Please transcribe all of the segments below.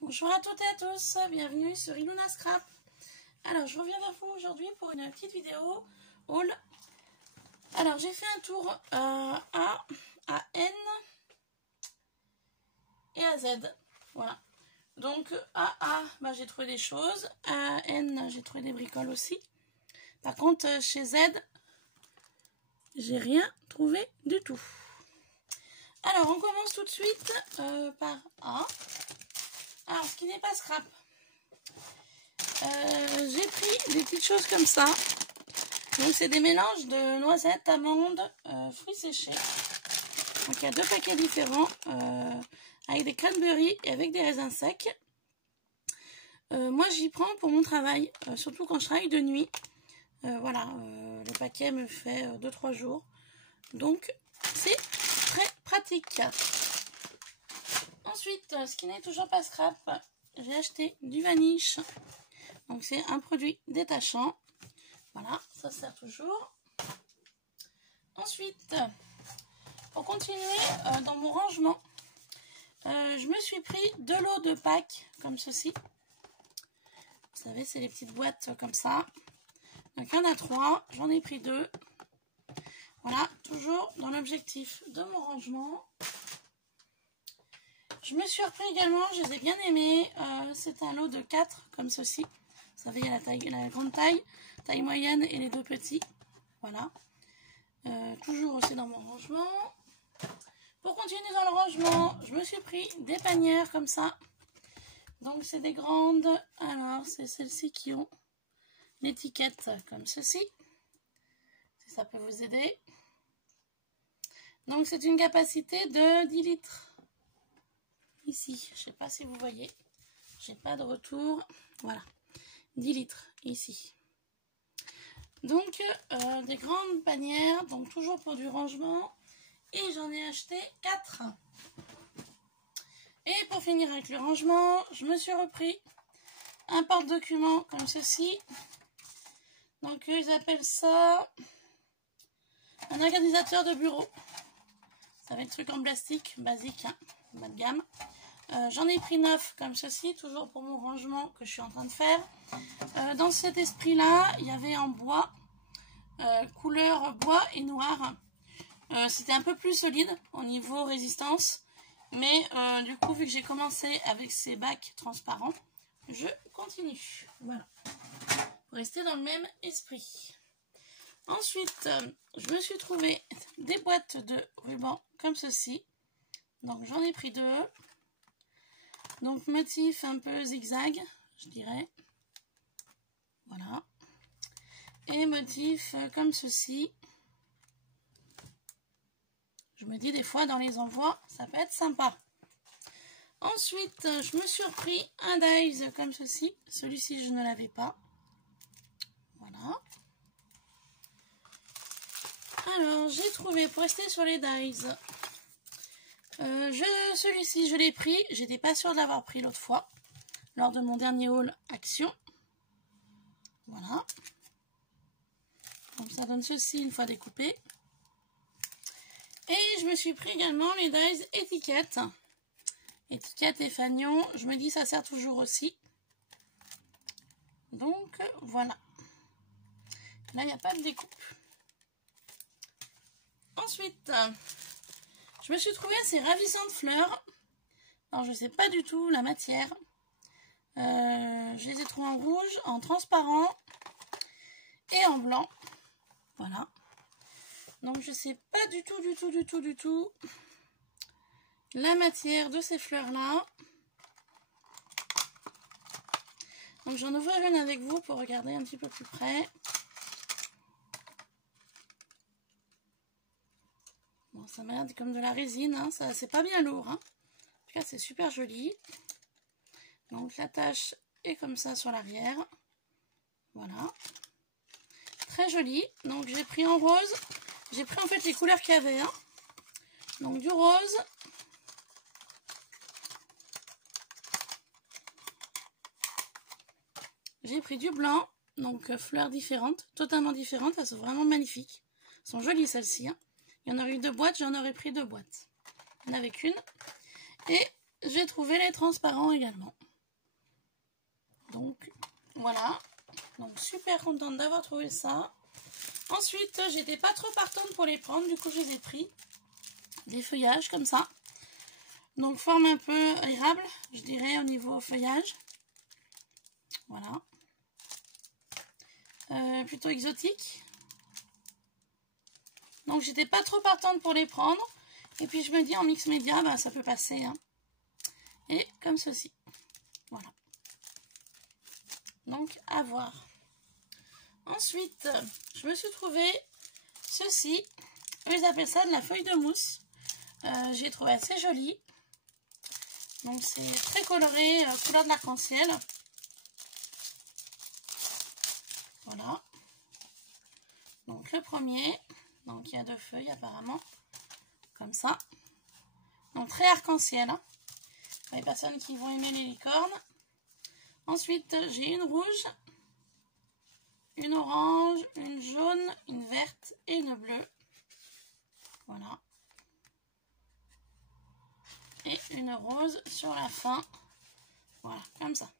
Bonjour à toutes et à tous, bienvenue sur Iluna Scrap. Alors je reviens vers vous aujourd'hui pour une petite vidéo haul. Alors j'ai fait un tour à N et à Z. Voilà. Donc à A, bah, j'ai trouvé des choses. À N, j'ai trouvé des bricoles aussi. Par contre, chez Z, j'ai rien trouvé du tout. Alors on commence tout de suite par A. Alors ce qui n'est pas scrap. J'ai pris des petites choses comme ça. Donc c'est des mélanges de noisettes, amandes, fruits séchés. Donc il y a deux paquets différents avec des cranberries et avec des raisins secs. Moi j'y prends pour mon travail, surtout quand je travaille de nuit. Voilà, le paquet me fait 2-3 jours. Donc c'est très pratique. Ensuite, ce qui n'est toujours pas scrap, j'ai acheté du vanish. Donc c'est un produit détachant. Voilà, ça sert toujours. Ensuite, pour continuer dans mon rangement, je me suis pris de l'eau de Pâques, comme ceci. Vous savez, c'est les petites boîtes comme ça. Donc il y en a 3, j'en ai pris 2. Voilà, toujours dans l'objectif de mon rangement. Je me suis repris également, je les ai bien aimés. C'est un lot de 4, comme ceci. Vous savez, il y a la grande taille, taille moyenne et les deux petits. Voilà. Toujours aussi dans mon rangement. Pour continuer dans le rangement, je me suis pris des panières comme ça. Donc c'est des grandes. Alors c'est celles-ci qui ont l'étiquette comme ceci. Si ça peut vous aider. Donc c'est une capacité de 10 litres. Ici, je ne sais pas si vous voyez. J'ai pas de retour. Voilà. 10 litres ici. Donc des grandes panières, donc toujours pour du rangement, et j'en ai acheté 4. Et pour finir avec le rangement, je me suis repris un porte-document comme ceci. Donc ils appellent ça un organisateur de bureau. Ça va être truc en plastique basique, hein, bas de gamme. J'en ai pris 9 comme ceci, toujours pour mon rangement que je suis en train de faire. Dans cet esprit-là, il y avait en bois, couleur bois et noir. C'était un peu plus solide au niveau résistance. Mais du coup, vu que j'ai commencé avec ces bacs transparents, je continue. Voilà. Pour rester dans le même esprit. Ensuite, je me suis trouvé des boîtes de ruban comme ceci. Donc j'en ai pris 2. Donc motif un peu zigzag, je dirais. Voilà. Et motif comme ceci. Je me dis des fois dans les envois, ça peut être sympa. Ensuite, je me suis repris un dies comme ceci. Celui-ci, je ne l'avais pas. Voilà. Alors, j'ai trouvé, pour rester sur les dies, celui-ci, je l'ai pris. J'étais pas sûre de l'avoir pris l'autre fois, lors de mon dernier haul Action. Voilà. Donc, ça donne ceci une fois découpé. Et je me suis pris également les dies étiquettes. Étiquettes et fanions. Je me dis ça sert toujours aussi. Donc, voilà. Là, il n'y a pas de découpe. Ensuite, je me suis trouvé ces ravissantes fleurs. Alors, je ne sais pas du tout la matière. Je les ai trouvées en rouge, en transparent et en blanc. Voilà. Donc, je ne sais pas du tout la matière de ces fleurs-là. Donc, j'en ouvrirai une avec vous pour regarder un petit peu plus près. Bon, ça m'a l'air comme de la résine, hein. Ça, c'est pas bien lourd, hein. En tout cas, c'est super joli. Donc, la tache est comme ça sur l'arrière. Voilà. Très joli. Donc, j'ai pris en rose. J'ai pris en fait les couleurs qu'il y avait, hein. Donc, du rose. J'ai pris du blanc. Donc, fleurs différentes, totalement différentes. Elles sont vraiment magnifiques. Elles sont jolies, celles-ci, hein. Il y en aurait eu 2 boîtes, j'en aurais pris 2 boîtes. Il n'y en avait qu'une. Et j'ai trouvé les transparents également. Donc voilà, donc super contente d'avoir trouvé ça. Ensuite, j'étais pas trop partante pour les prendre, du coup je les ai pris. Des feuillages comme ça. Donc forme un peu érable, je dirais, au niveau feuillage. Voilà. Plutôt exotique. Donc j'étais pas trop partante pour les prendre. Et puis je me dis en mix média, bah, ça peut passer. Hein. Et comme ceci. Voilà. Donc à voir. Ensuite, je me suis trouvé ceci. Ils appellent ça de la feuille de mousse. J'ai trouvé assez joli. Donc c'est très coloré, couleur de l'arc-en-ciel. Voilà. Donc le premier. Donc il y a 2 feuilles apparemment. Comme ça. Donc très arc-en-ciel. Hein, pour les personnes qui vont aimer les licornes. Ensuite j'ai une rouge, une orange, une jaune, une verte et une bleue. Voilà. Et une rose sur la fin. Voilà, comme ça.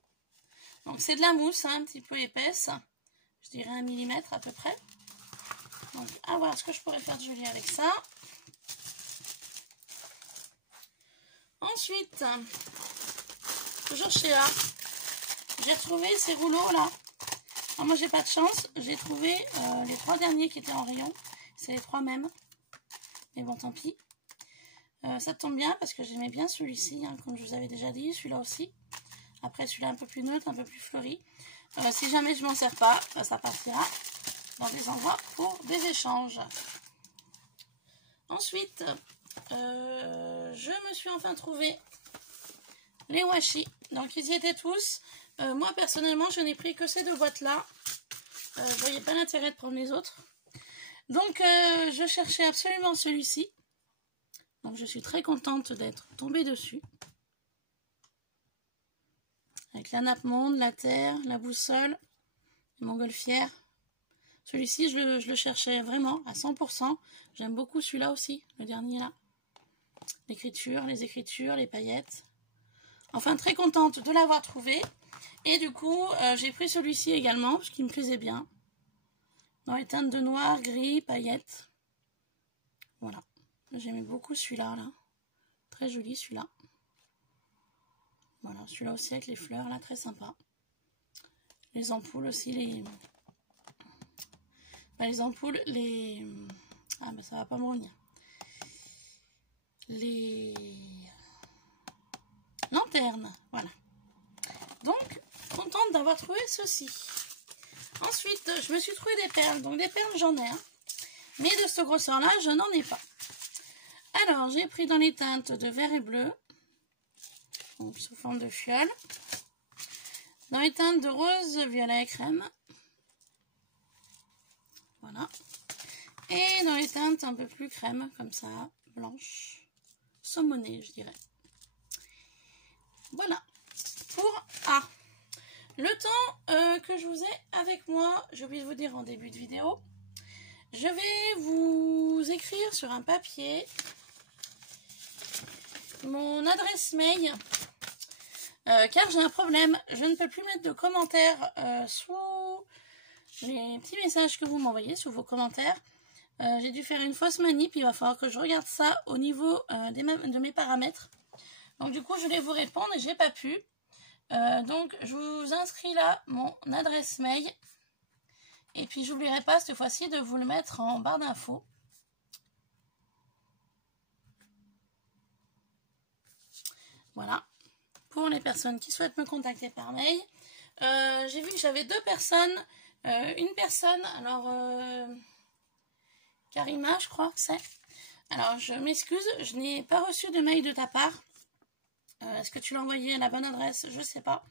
Donc c'est de la mousse, hein, un petit peu épaisse. Je dirais 1 mm à peu près. Donc à voir ce que je pourrais faire de joli avec ça. Ensuite, toujours chez A, j'ai retrouvé ces rouleaux là. Alors moi j'ai pas de chance, j'ai trouvé les 3 derniers qui étaient en rayon. C'est les 3 mêmes. Mais bon, tant pis. Ça tombe bien parce que j'aimais bien celui-ci, hein, comme je vous avais déjà dit, celui-là aussi. Après celui-là un peu plus neutre, un peu plus fleuri. Si jamais je m'en sers pas, ça partira dans des endroits pour des échanges. Ensuite, je me suis enfin trouvé les washi. Donc ils y étaient tous. Moi personnellement, je n'ai pris que ces 2 boîtes-là. Je ne voyais pas l'intérêt de prendre les autres. Donc je cherchais absolument celui-ci. Donc je suis très contente d'être tombée dessus. Avec la nappe monde, la terre, la boussole, les montgolfières. Celui-ci, je le cherchais vraiment à 100%. J'aime beaucoup celui-là aussi, le dernier là. L'écriture, les écritures, les paillettes. Enfin, très contente de l'avoir trouvé. Et du coup, j'ai pris celui-ci également, parce qu'il me plaisait bien. Dans les teintes de noir, gris, paillettes. Voilà. J'aimais beaucoup celui-là, là. Très joli celui-là. Voilà, celui-là aussi avec les fleurs, là, très sympa. Les ampoules aussi, les ampoules, ah ben ça va pas me revenir. Les lanternes, voilà. Donc, contente d'avoir trouvé ceci. Ensuite, je me suis trouvé des perles. Donc des perles, j'en ai un. Mais de ce grosseur-là, je n'en ai pas. Alors, j'ai pris dans les teintes de vert et bleu. Donc, sous forme de fiole. Dans les teintes de rose, violet et crème. Voilà. Et dans les teintes un peu plus crème, comme ça, blanche. Saumonée, je dirais. Voilà. Pour A. Le temps que je vous ai avec moi, j'ai oublié de vous dire en début de vidéo, je vais vous écrire sur un papier mon adresse mail, car j'ai un problème. Je ne peux plus mettre de commentaires sous les petits messages que vous m'envoyez, sous vos commentaires. J'ai dû faire une fausse manip, il va falloir que je regarde ça au niveau de mes paramètres. Donc du coup, je vais vous répondre et j'ai pas pu. Donc je vous inscris là mon adresse mail. Et puis j'oublierai pas cette fois-ci de vous le mettre en barre d'infos. Voilà. Pour les personnes qui souhaitent me contacter par mail. J'ai vu que j'avais 2 personnes. Une personne, alors Karima, je crois que c'est. Alors je m'excuse, je n'ai pas reçu de mail de ta part. Est-ce que tu l'as envoyé à la bonne adresse? Je ne sais pas.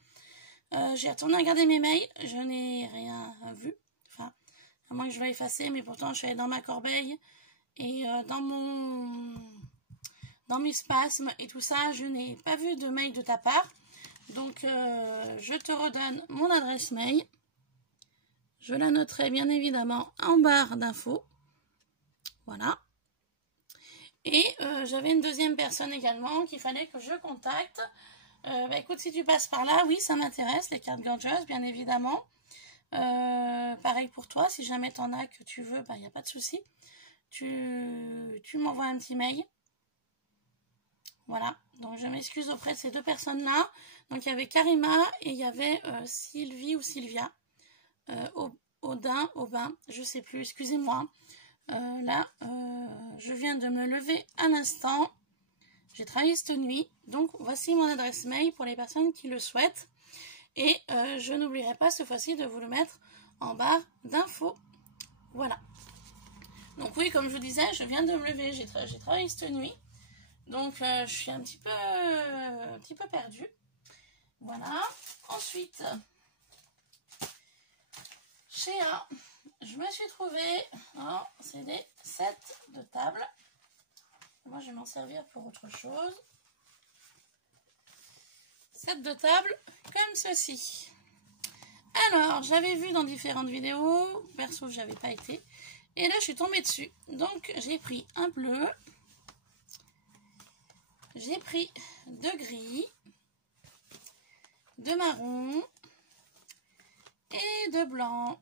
J'ai retourné regarder mes mails, je n'ai rien vu. Enfin, à moins que je vais effacer, mais pourtant je suis allée dans ma corbeille et dans mes spasmes et tout ça, je n'ai pas vu de mail de ta part. Donc je te redonne mon adresse mail. Je la noterai bien évidemment en barre d'infos. Voilà. Et j'avais une deuxième personne également qu'il fallait que je contacte. Écoute, si tu passes par là, oui, ça m'intéresse, les cartes Gorgeous, bien évidemment. Pareil pour toi, si jamais t'en as que tu veux, il n'y a pas de souci. Tu m'envoies un petit mail. Voilà, donc je m'excuse auprès de ces deux personnes-là. Donc il y avait Karima et il y avait Sylvie ou Sylvia. Aubin, je sais plus, excusez-moi. Je viens de me lever à l'instant. J'ai travaillé cette nuit, donc voici mon adresse mail pour les personnes qui le souhaitent. Et je n'oublierai pas cette fois-ci de vous le mettre en barre d'infos. Voilà. Donc oui, comme je vous disais, je viens de me lever, j'ai travaillé cette nuit. Donc je suis un petit peu perdue. Voilà. Ensuite, chez A, je me suis trouvée, c'est des sets de table. Moi, je vais m'en servir pour autre chose. Set de table comme ceci. Alors, j'avais vu dans différentes vidéos, perso, j'avais pas été. Et là, je suis tombée dessus. Donc, j'ai pris un bleu. J'ai pris de gris, de marron et de blanc.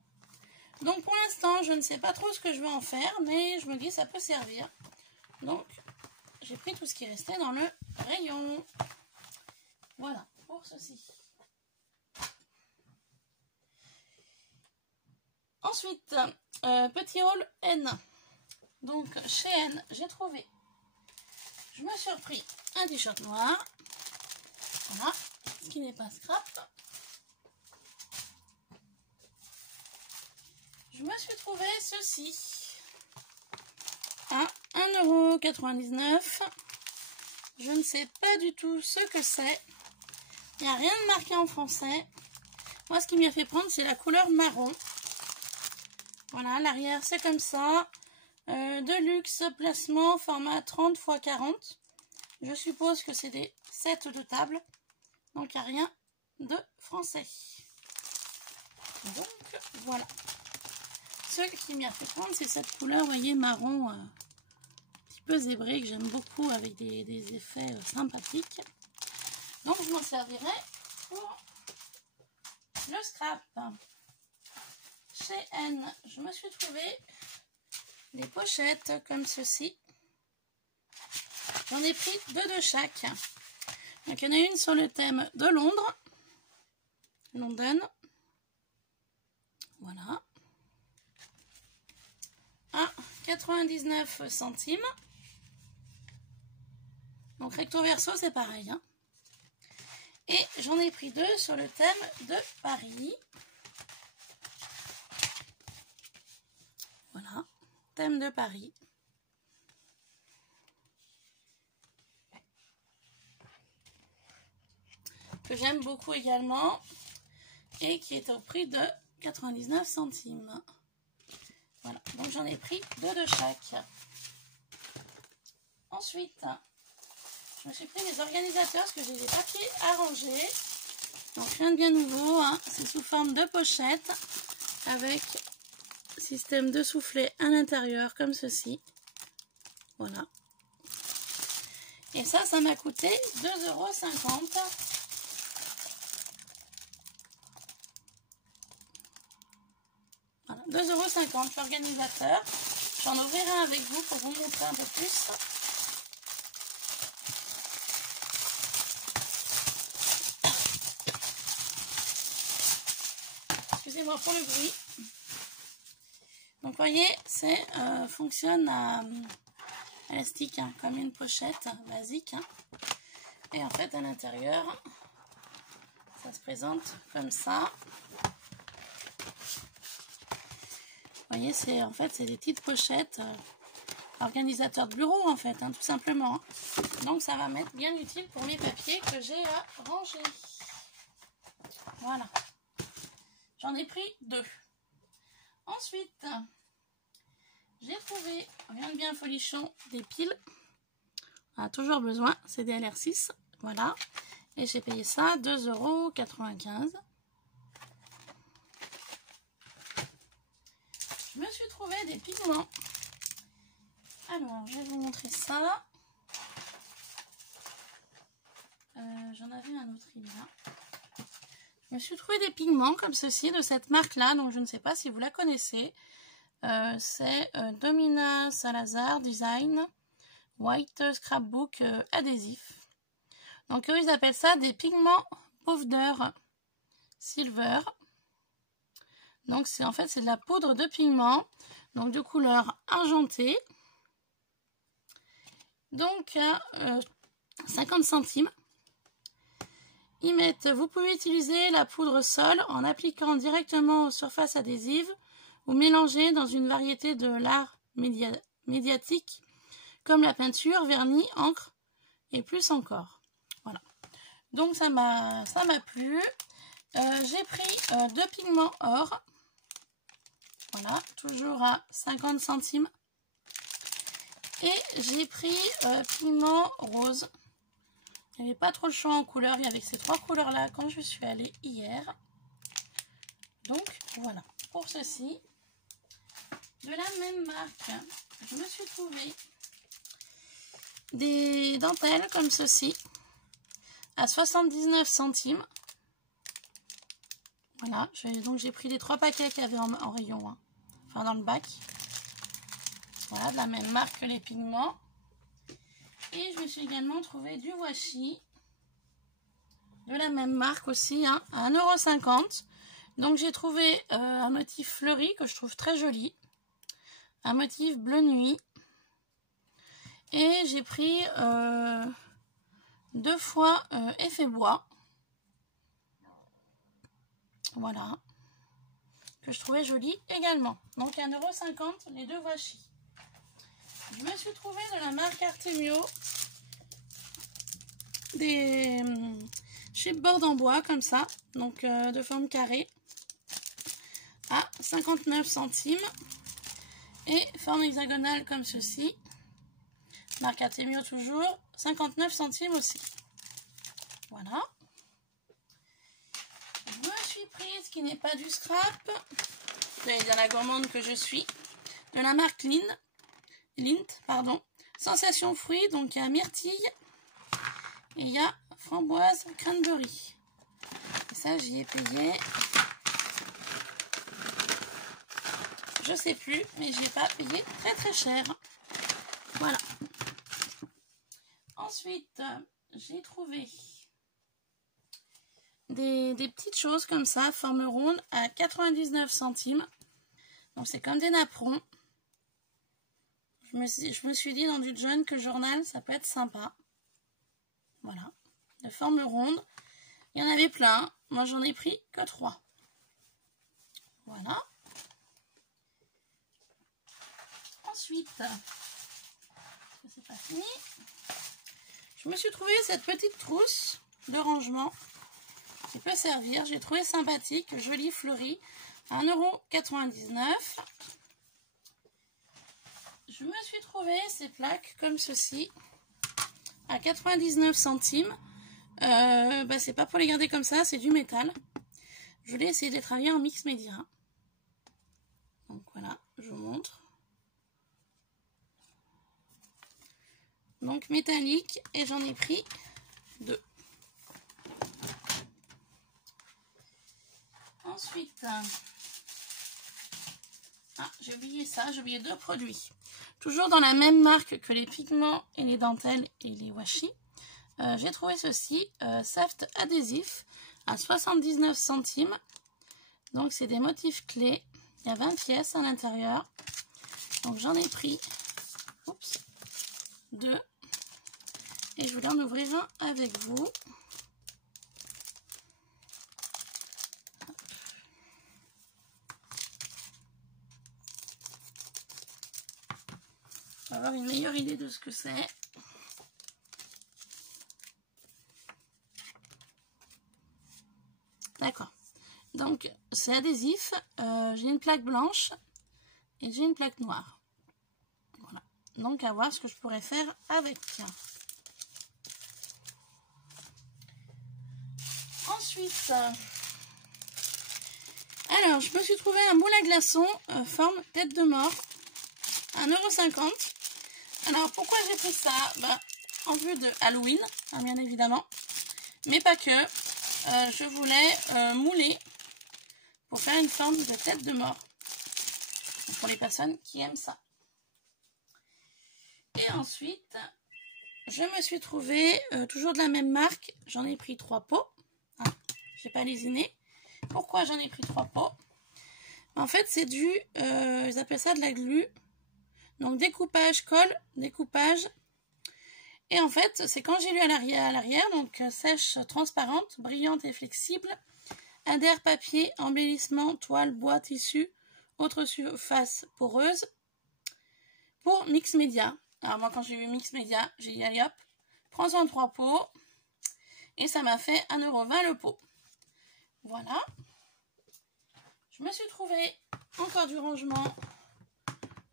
Donc, pour l'instant, je ne sais pas trop ce que je vais en faire, mais je me dis ça peut servir. Donc, j'ai pris tout ce qui restait dans le rayon. Voilà, pour ceci. Ensuite, petit haul N. Donc, chez N, j'ai trouvé. Je me suis repris un t-shirt noir. Voilà, ce qui n'est pas scrap. Je me suis trouvé ceci. À 1,99 €. Je ne sais pas du tout ce que c'est. Il n'y a rien de marqué en français. Moi, ce qui m'y a fait prendre, c'est la couleur marron. Voilà, l'arrière, c'est comme ça. De luxe, placement, format 30 x 40. Je suppose que c'est des sets de table. Donc, il n'y a rien de français. Donc, voilà. Ce qui m'y a fait prendre, c'est cette couleur, vous voyez, marron, un petit peu zébré, que j'aime beaucoup, avec des effets sympathiques. Donc, je m'en servirai pour le scrap. Chez N, je me suis trouvé des pochettes comme ceci. J'en ai pris deux de chaque. Donc, il y en a une sur le thème de Londres. London. Voilà. À 99 centimes. Donc, recto verso, c'est pareil. Hein. Et j'en ai pris deux sur le thème de Paris. Voilà. Thème de Paris. Que j'aime beaucoup également. Et qui est au prix de 99 centimes. Voilà, donc j'en ai pris deux de chaque. Ensuite, je me suis pris des organisateurs parce que j'ai des papiers à ranger. Donc rien de bien nouveau, hein. C'est sous forme de pochette avec système de soufflet à l'intérieur comme ceci. Voilà. Et ça m'a coûté 2,50 €. Voilà, 2,50 € l'organisateur. J'en ouvrirai un avec vous pour vous montrer un peu plus. Excusez-moi pour le bruit. Donc vous voyez, c'est fonctionne à élastique, hein, comme une pochette basique. Hein. Et en fait, à l'intérieur, ça se présente comme ça. Vous voyez, c'est en fait, c'est des petites pochettes organisateur de bureau, en fait, hein, tout simplement. Donc, ça va m'être bien utile pour mes papiers que j'ai à ranger. Voilà. J'en ai pris deux. Ensuite, j'ai trouvé, rien de bien folichon, des piles. On a toujours besoin, c'est des LR6. Voilà. Et j'ai payé ça 2,95 €. Je me suis trouvé des pigments. Alors, je vais vous montrer ça. j'en avais un autre, il est là. Je me suis trouvé des pigments comme ceci de cette marque-là, donc je ne sais pas si vous la connaissez. C'est Domina Salazar Design White Scrapbook adhésif. Donc eux, ils appellent ça des pigments powder silver. Donc c'est en fait c'est de la poudre de pigment, donc de couleur argentée. Donc à 50 centimes. Vous pouvez utiliser la poudre sol en appliquant directement aux surfaces adhésives ou mélanger dans une variété de l'art médiatique comme la peinture, vernis, encre et plus encore. Voilà. Donc ça m'a plu. J'ai pris 2 pigments or. Voilà, toujours à 50 centimes. Et j'ai pris pigment rose. Il n'y avait pas trop le choix en couleur. Il y avait ces 3 couleurs-là quand je suis allée hier. Donc, voilà. Pour ceci, de la même marque, je me suis trouvé des dentelles comme ceci à 79 centimes. Voilà. Donc, j'ai pris les 3 paquets qu'il y avait en rayon. Hein. Enfin, dans le bac. Voilà, de la même marque que les pigments. Et je me suis également trouvé du washi. De la même marque aussi, hein, à 1,50 €. Donc j'ai trouvé un motif fleuri que je trouve très joli. Un motif bleu nuit. Et j'ai pris 2 fois effet bois. Voilà. Que je trouvais joli également. Donc 1,50 € les 2 washi. Je me suis trouvé de la marque Artemio des chipboards en bois comme ça, donc de forme carrée à 59 centimes et forme hexagonale comme ceci, marque Artemio toujours, 59 centimes aussi. Voilà. Je me suis prise, qui n'est pas du scrap, vous allez dire la gourmande que je suis, de la marque Lint, pardon, sensation fruit, donc il y a myrtille et il y a framboise cranberry. Et ça, j'y ai payé, je sais plus, mais j'ai pas payé très très cher. Voilà. Ensuite, j'ai trouvé des petites choses comme ça, forme ronde, à 99 centimes. Donc c'est comme des napperons. Je me suis dit dans du junk journal, ça peut être sympa. Voilà, de forme ronde. Il y en avait plein. Moi, j'en ai pris que 3. Voilà. Ensuite, c'est pas fini. Je me suis trouvé cette petite trousse de rangement qui peut servir. J'ai trouvé sympathique, jolie, fleurie, à 1,99 €. Je me suis trouvé ces plaques comme ceci à 99 centimes. C'est pas pour les garder comme ça, c'est du métal. Je voulais essayer de les travailler en mix média. Donc voilà, je vous montre. Donc métallique, et j'en ai pris 2. Ensuite, j'ai oublié ça, j'ai oublié 2 produits. Toujours dans la même marque que les pigments et les dentelles et les washi. J'ai trouvé ceci, Saft adhésif à 79 centimes. Donc c'est des motifs clés. Il y a 20 pièces à l'intérieur. Donc j'en ai pris 2. Et je voulais en ouvrir un avec vous. On va avoir une meilleure idée de ce que c'est. D'accord. Donc, c'est adhésif. J'ai une plaque blanche et j'ai une plaque noire. Voilà. Donc, à voir ce que je pourrais faire avec. Ensuite, alors, je me suis trouvé un moule à glaçons forme tête de mort. 1,50 €. Alors, pourquoi j'ai pris ça? En vue de Halloween, bien évidemment. Mais pas que. Je voulais mouler pour faire une forme de tête de mort. Pour les personnes qui aiment ça. Et ensuite, je me suis trouvée, toujours de la même marque, j'en ai pris 3 pots. Hein, j'ai pas lésiné. Pourquoi j'en ai pris 3 pots? En fait, c'est du, ils appellent ça de la glu. Donc découpage, colle, découpage. Et en fait, c'est quand j'ai lu à l'arrière, donc sèche, transparente, brillante et flexible. Adhère papier, embellissement, toile, bois, tissu, autre surface poreuse. Pour mix média. Alors moi quand j'ai vu mix média, j'ai dit allez hop, prends-en 3 pots. Et ça m'a fait 1,20 € le pot. Voilà. Je me suis trouvé encore du rangement.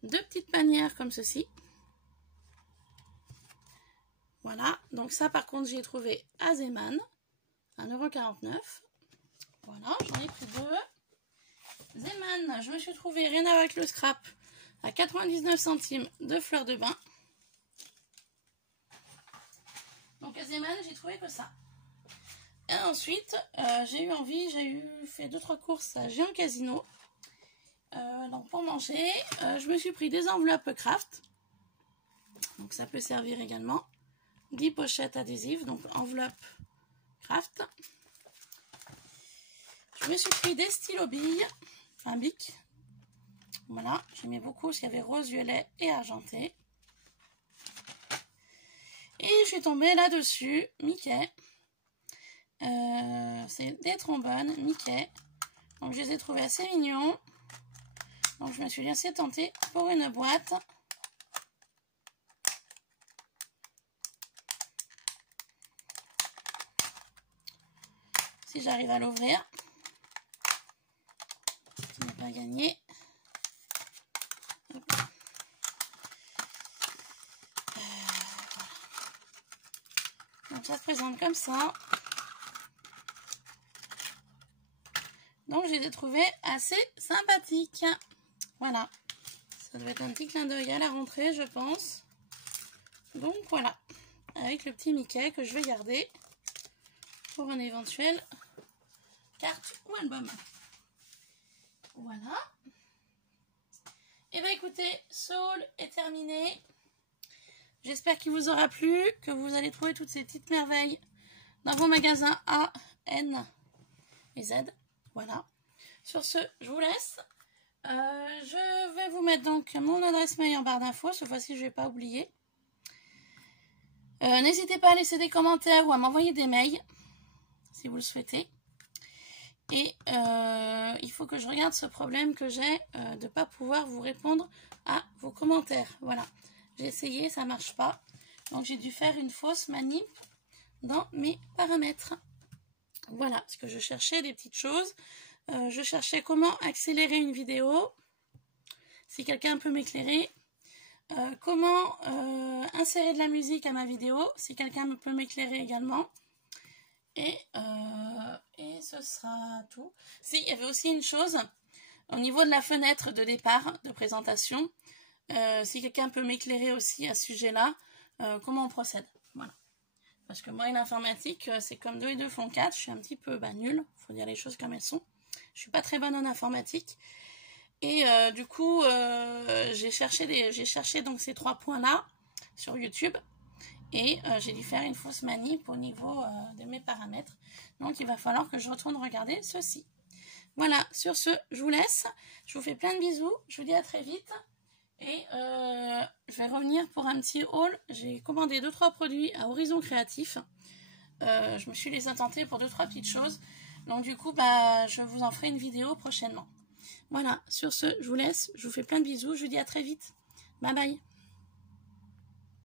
2 petites panières comme ceci. Voilà. Donc ça par contre j'ai trouvé à Zeman. 1,49 €. Voilà, j'en ai pris 2. Zeman, je me suis trouvé rien à voir avec le scrap. À 99 centimes de fleurs de bain. Donc à Zeman, j'ai trouvé que ça. Et ensuite, j'ai eu envie, j'ai fait 2-3 courses à Géant Casino. Donc pour manger, je me suis pris des enveloppes craft. Donc ça peut servir également. 10 pochettes adhésives, donc enveloppe craft. Je me suis pris des stylos billes, un bic. Voilà, j'aimais beaucoup parce qu'il y avait rose, violet et argenté. Et je suis tombée là-dessus, Mickey. C'est des trombones, Mickey. Donc je les ai trouvés assez mignons. Donc je me suis laissée tenter pour une boîte. Si j'arrive à l'ouvrir. Ce n'est pas gagné. Donc ça se présente comme ça. Donc je les ai trouvés assez sympathiques. Voilà. Ça doit être un petit clin d'œil à la rentrée, je pense. Donc voilà. Avec le petit Mickey que je vais garder pour un éventuel carte ou album. Voilà. Et bien écoutez, ce haul est terminé. J'espère qu'il vous aura plu, que vous allez trouver toutes ces petites merveilles dans vos magasins A, N et Z. Voilà. Sur ce, je vous laisse. Je vais vous mettre donc mon adresse mail en barre d'infos. Cette fois-ci, je ne vais pas oublier. N'hésitez pas à laisser des commentaires ou à m'envoyer des mails si vous le souhaitez. Et il faut que je regarde ce problème que j'ai de ne pas pouvoir vous répondre à vos commentaires. Voilà. J'ai essayé, ça ne marche pas. Donc j'ai dû faire une fausse manip dans mes paramètres. Voilà, parce que je cherchais des petites choses. Je cherchais comment accélérer une vidéo. Si quelqu'un peut m'éclairer. Comment insérer de la musique à ma vidéo. Si quelqu'un peut m'éclairer également. Et ce sera tout. Si, il y avait aussi une chose. Au niveau de la fenêtre de départ de présentation. Si quelqu'un peut m'éclairer aussi à ce sujet-là, comment on procède. Voilà. Parce que moi, l'informatique, c'est comme 2 et 2 font 4. Je suis un petit peu nulle. Il faut dire les choses comme elles sont. Je suis pas très bonne en informatique. Et du coup, j'ai cherché donc ces 3 points-là sur YouTube. Et j'ai dû faire une fausse manip au niveau de mes paramètres. Donc, il va falloir que je retourne regarder ceci. Voilà. Sur ce, je vous laisse. Je vous fais plein de bisous. Je vous dis à très vite. Et je vais revenir pour un petit haul. J'ai commandé 2-3 produits à Horizon Créatif. Je me suis laissé tenter pour 2-3 petites choses. Donc du coup, je vous en ferai une vidéo prochainement. Voilà, sur ce, je vous laisse. Je vous fais plein de bisous. Je vous dis à très vite. Bye bye.